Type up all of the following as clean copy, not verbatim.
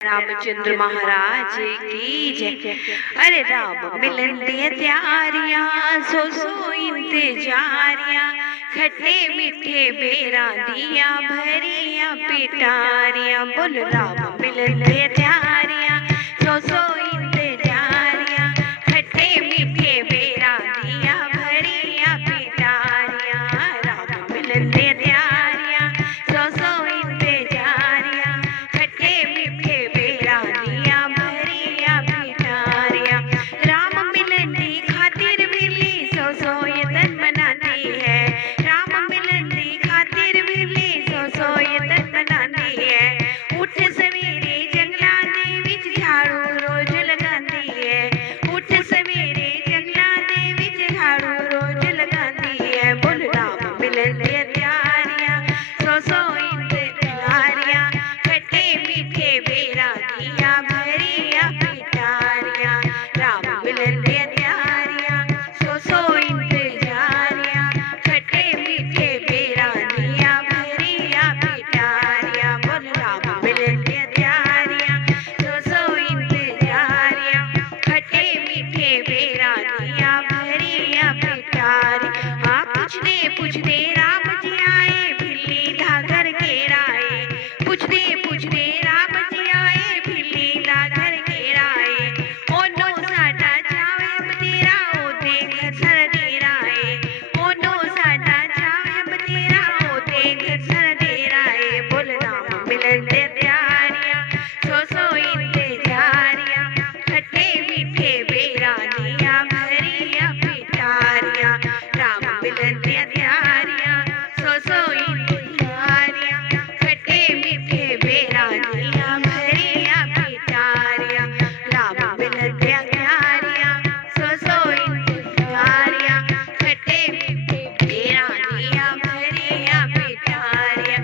रामचंद्र महाराज की जय। अरे राम मिलन दे त्यारियां सो सो इंतजारियां, खट्टे मीठे बेरा दिया भरिया पिटारियां। बोल राम मिलन दे त्यारियां सो सो इंतजारियां, खट्टे मीठे बेरा दिया भरिया पिटारियां। राम मिलन दे त्यारियां सो सो इंतजारियां, खट्टे मीठे बेरा दिया भरिया पिटारियां। राम मिलन की खातिर बिल्ली सो सो यतन मनाती है, राम मिलन की खातिर बिल्ली सो सो यतन मनाती है। उठ सवेरे जंगला दे विच झाड़ू रोज लगाती है, उठ सवेरे जंगला दे विच झाड़ू रोज लगाती है। बोल राम मिलन दे त्यारियां सो सो इंतजारियां, खट्टे मीठे बेरा दिया भरिया पिटारियां। राम मिलन दे त्यारियां सो सो इंतजारियां, खट्टे मीठे बेरा दिया भरिया पिटारियां। बोल राम मिलन दे त्यारियां सो सो इंतजारियां, खट्टे मीठे बेरा दिया भरिया पिटारियां। हाँ पूछते पूछते राम जी आए, बिल्ली धागर घेराए, पूछते पूछते राम जी आए, बिल्ली धागर घेराए। ओनो साडा जावे बतेरा ओते घसर डेराए, ओनो साडा जावे बतेरा ओते घसर डेराए। बोल राम मिलन दे त्यारियां सो सो इंतजारियां, खट्टे मीठे बेरा दिया भरिया पिटारियां। राम मिलन दे त्यारियां सो सो इंतजारियां, खट्टे मीठे बेरा दिया भरिया पिटारियां। राम मिलन दे त्यारियां सो सो इंतजारियां, खट्टे मीठे बेरा दिया भरिया पिटारियां।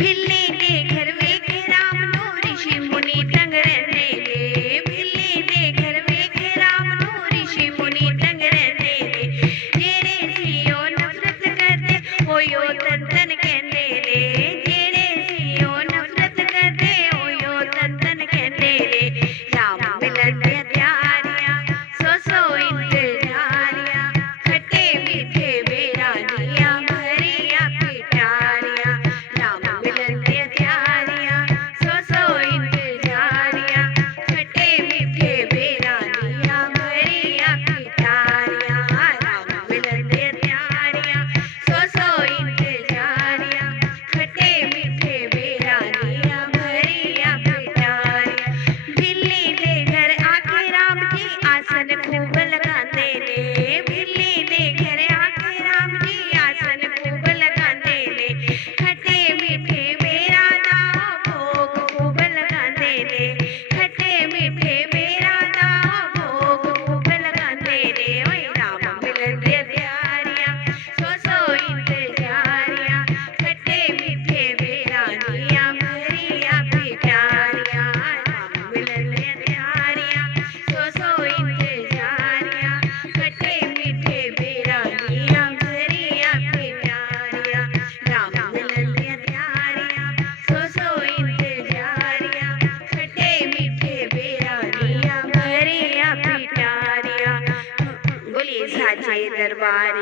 बिल्ली दे घर वेखे राम नू ऋषि मुनि टंग रहिंदे ने, बिल्ली दे घर वेखे राम नू ऋषि मुनि टंग रहिंदे ने। जेड़े सी ओ नफरत करदे ओयो तन तन कहंदे ने, जेड़े सी ओ नफरत करदे ओयो तन तन कहंदे ने। राम मिलन दे त्यारियां सो सो इंतजारियां, खट्टे मीठे बेरा दिया भरिया पिटारियां। राम मिलन दे त्यारियां सो सो इंतजारियां, खट्टे मीठे बेरा दिया भरिया पिटारियां। राम मिलन दे त्यारियां सो सो इंतजारियां, खट्टे मीठे बेरा दिया भरिया पिटारियां। बिल्ली दे घर आके राम जी आसन खूब लगांदे ने, बिल्ली दे घर आके राम जी आसन खूब लगांदे ने। खट्टे मीठे बेरा दा भोग खूब लगांदे ने, खट्टे मीठे बेरा दा भोग खूब लगांदे ने। ओए राम मिलन दे त्यारियां सो सो इंतजारियां, खट्टे मीठे बेरा दिया भरिया पिटारियां। राम मिलन दे त्यारियां सो सो इंतजारियां, खट्टे मीठे बेरा दिया भरिया पिटारियां। राम मिलन दे त्यारियां सो सो इंतजारियां, खट्टे मीठे बेरा दिया भरिया पिटारियां। बोलिए साचे दरबार